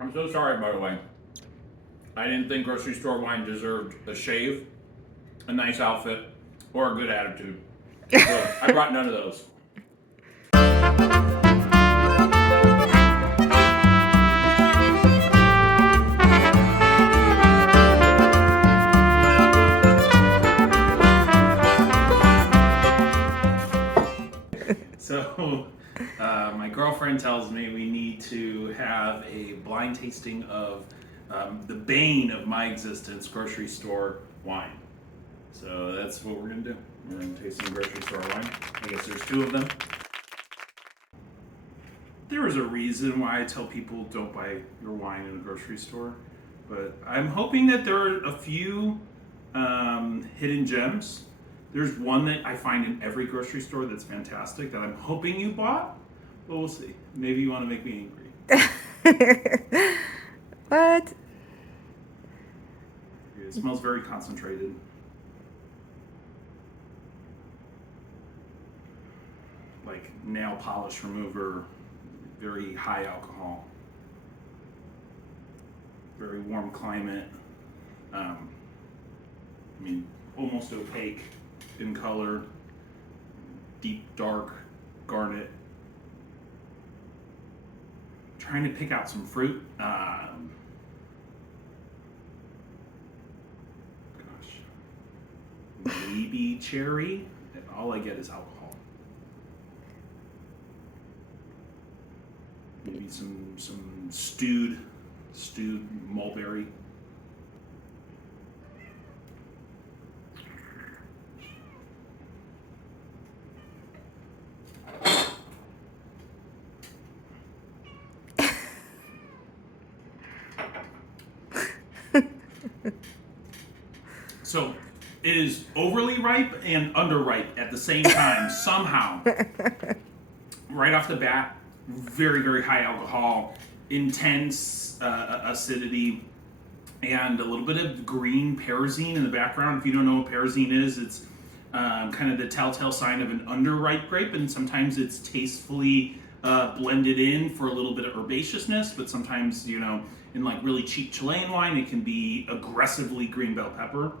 I'm so sorry, by the way. I didn't think grocery store wine deserved a shave, a nice outfit, or a good attitude. So I brought none of those. So, my girlfriend tells me we need to have a blind tasting of the bane of my existence, grocery store wine. So that's what we're gonna do. We're gonna taste some grocery store wine. I guess there's two of them. There is a reason why I tell people don't buy your wine in a grocery store, but I'm hoping that there are a few hidden gems. There's one that I find in every grocery store that's fantastic that I'm hoping you bought, but we'll see. Maybe you want to make me angry. What? It smells very concentrated. Like nail polish remover, very high alcohol, very warm climate. I mean, almost opaque in color, deep dark garnet. Trying to pick out some fruit. Gosh, maybe cherry. All I get is alcohol. Maybe some stewed mulberry. So it is overly ripe and underripe at the same time, somehow. Right off the bat, very, very high alcohol, intense acidity, and a little bit of green perazine in the background. If you don't know what perazine is, it's kind of the telltale sign of an underripe grape, and sometimes it's tastefully blended in for a little bit of herbaceousness, but sometimes, in like really cheap Chilean wine, it can be aggressively green bell pepper.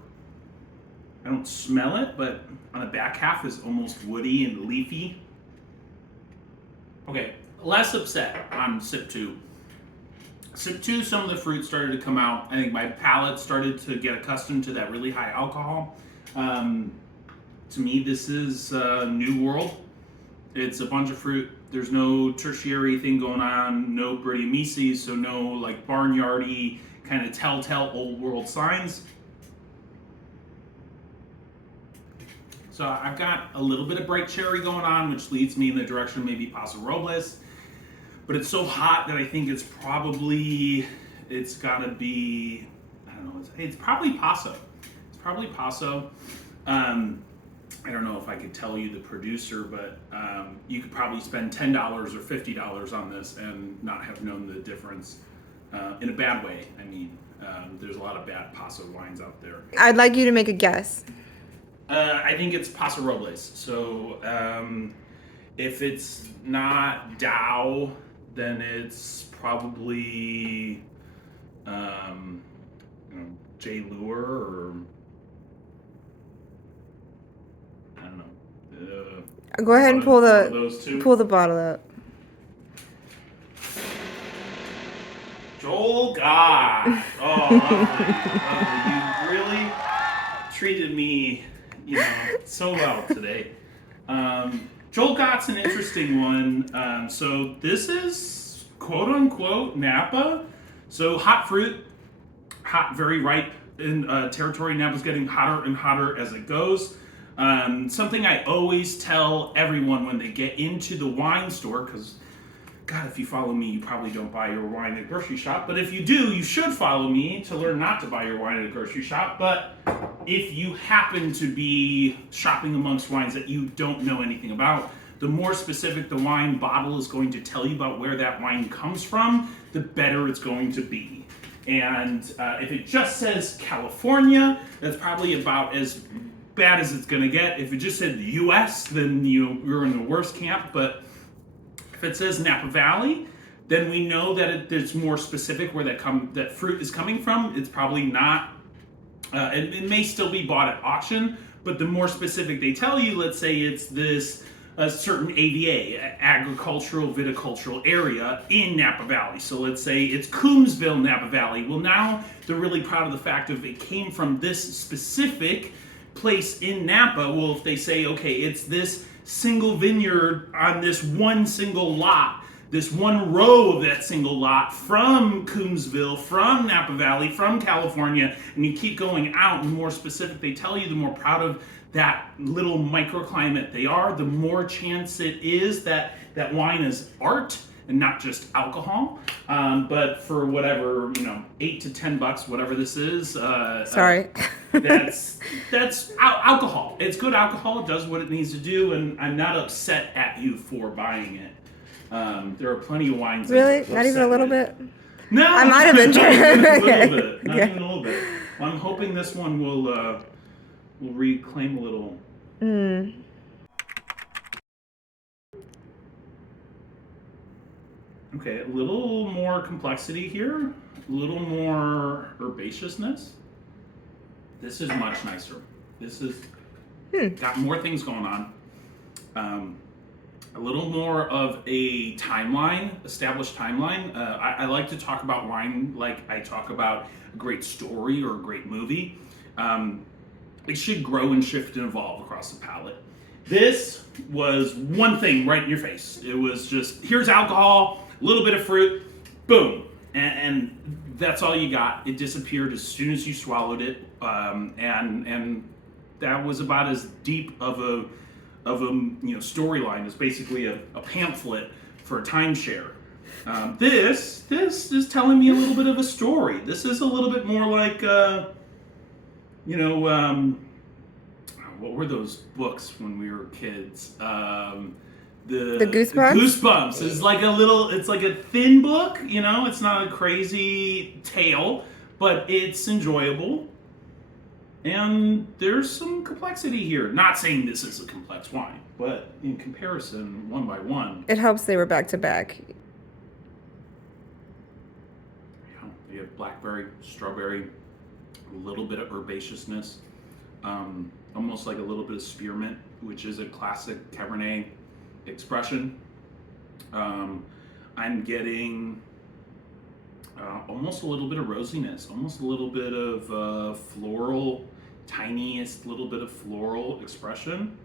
I don't smell it, but on the back half is almost woody and leafy. Okay, less upset on sip two. Sip two, some of the fruit started to come out. I think my palate started to get accustomed to that really high alcohol. To me, this is New World. It's a bunch of fruit. There's no tertiary thing going on, no Brettanomyces, so no like barnyardy kind of telltale old world signs. So I've got a little bit of bright cherry going on, which leads me in the direction of maybe Paso Robles. But it's so hot that I think it's gotta be, I don't know, it's probably Paso. It's probably Paso. I don't know if I could tell you the producer, but you could probably spend $10 or $50 on this and not have known the difference in a bad way. I mean, there's a lot of bad Paso wines out there. I'd like you to make a guess. I think it's Paso Robles. So if it's not Dow, then it's probably J. Lure or I don't know. Go ahead and pull those two. the bottle up. Joel Gott. Oh, lovely. You really treated me, so well today. Joel Gott's an interesting one. So this is quote unquote Napa. So hot fruit, hot, very ripe in territory. Napa's getting hotter and hotter as it goes. Something I always tell everyone when they get into the wine store, because God, if you follow me, you probably don't buy your wine at a grocery shop. But if you do, you should follow me to learn not to buy your wine at a grocery shop. But if you happen to be shopping amongst wines that you don't know anything about, the more specific the wine bottle is going to tell you about where that wine comes from, the better it's going to be. And if it just says California, that's probably about as bad as it's going to get. If it just said the U.S., then you're in the worst camp. But if it says Napa Valley, then we know that there's more specific where that fruit is coming from. It's probably not. It may still be bought at auction, but the more specific they tell you, let's say it's this a certain AVA, agricultural viticultural area in Napa Valley. So let's say it's Coombsville, Napa Valley. Well, now they're really proud of the fact of it came from this specific place in Napa. Well, if they say, okay, it's this single vineyard on this one single lot, this one row of that single lot from Coombsville, from Napa Valley, from California, and you keep going out, and the more specific they tell you, the more proud of that little microclimate they are, the more chance it is that that wine is art and not just alcohol. But for whatever, $8 to $10, whatever this is. Sorry. That's alcohol. It's good alcohol. It does what it needs to do, and I'm not upset at you for buying it. There are plenty of wines. Really? Not even a little bit? No. I might have been Not even a little Okay. bit. Not even a little bit. Well, I'm hoping this one will reclaim a little. Okay, a little more complexity here, a little more herbaceousness. This is much nicer. This is got more things going on. A little more of a timeline, established timeline. I like to talk about wine like I talk about a great story or a great movie. It should grow and shift and evolve across the palate. This was one thing right in your face. It was just, here's alcohol, a little bit of fruit, boom. And that's all you got. It disappeared as soon as you swallowed it. And that was about as deep of a storyline as basically a pamphlet for a timeshare. This is telling me a little bit of a story. This is a little bit more like, what were those books when we were kids? The Goosebumps? Goosebumps is like it's like a thin book, it's not a crazy tale, but it's enjoyable. And there's some complexity here. Not saying this is a complex wine, but in comparison, one by one. It helps they were back to back. You have blackberry, strawberry, a little bit of herbaceousness, almost like a little bit of spearmint, which is a classic Cabernet expression. I'm getting almost a little bit of rosiness, almost a little bit of floral, tiniest little bit of floral expression.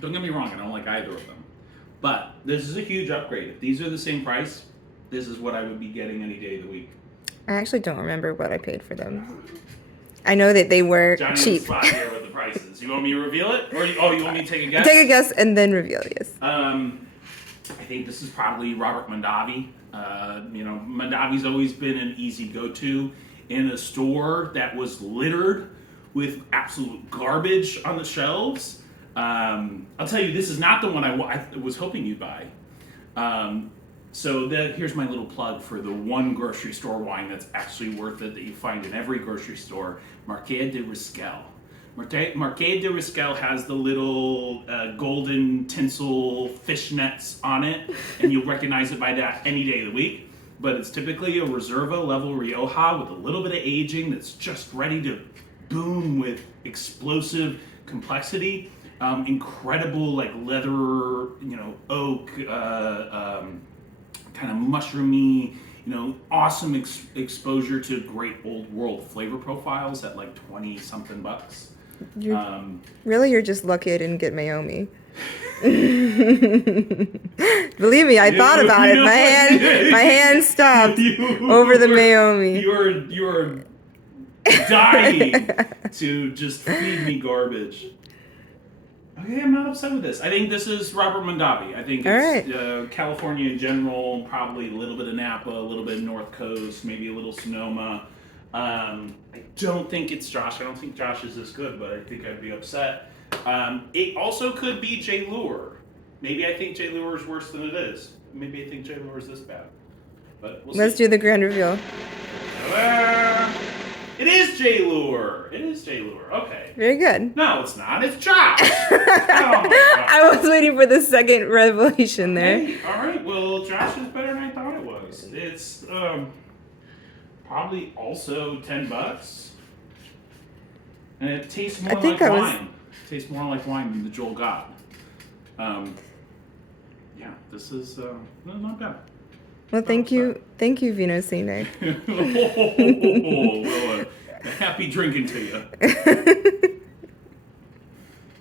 Don't get me wrong, I don't like either of them. But this is a huge upgrade. If these are the same price, this is what I would be getting any day of the week. I actually don't remember what I paid for them. I know that they were Johnny cheap. spot here with the prices. You want me to reveal it? Or you want me to take a guess? Take a guess and then reveal, yes. I think this is probably Robert Mondavi. Mondavi's always been an easy go-to in a store that was littered with absolute garbage on the shelves. I'll tell you, this is not the one I was hoping you'd buy. So here's my little plug for the one grocery store wine that's actually worth it that you find in every grocery store, Marquet de Riscal. Marquet de Riscal has the little golden tinsel fishnets on it, and you'll recognize it by that any day of the week. But it's typically a Reserva level Rioja with a little bit of aging that's just ready to boom with explosive complexity. Incredible like leather, oak, kind of mushroomy, awesome exposure to great old world flavor profiles at like 20 something bucks. Really, you're just lucky I didn't get Mayomi. Believe me, I thought about it. My hand stopped over the Mayomi. You are dying to just feed me garbage. Okay, I'm not upset with this. I think this is Robert Mondavi. I think it's California in general, probably a little bit of Napa, a little bit of North Coast, maybe a little Sonoma. I don't think it's Josh. I don't think Josh is this good, but I think I'd be upset. It also could be J. Lure. Maybe I think J. Lure is worse than it is. Maybe I think J. Lure is this bad. But we'll see. Let's do the grand reveal. Ta-da! It is J-Lure. It is J-Lure. Okay. Very good. No, it's not. It's Josh. Oh, my God. I was waiting for the second revelation there. Hey, all right. Well, Josh is better than I thought it was. It's probably also $10. And it tastes more like wine. It tastes more like wine than the Joel Gott. Yeah, this is not bad. Well, thank you, Vino St Nick. Well, happy drinking to you.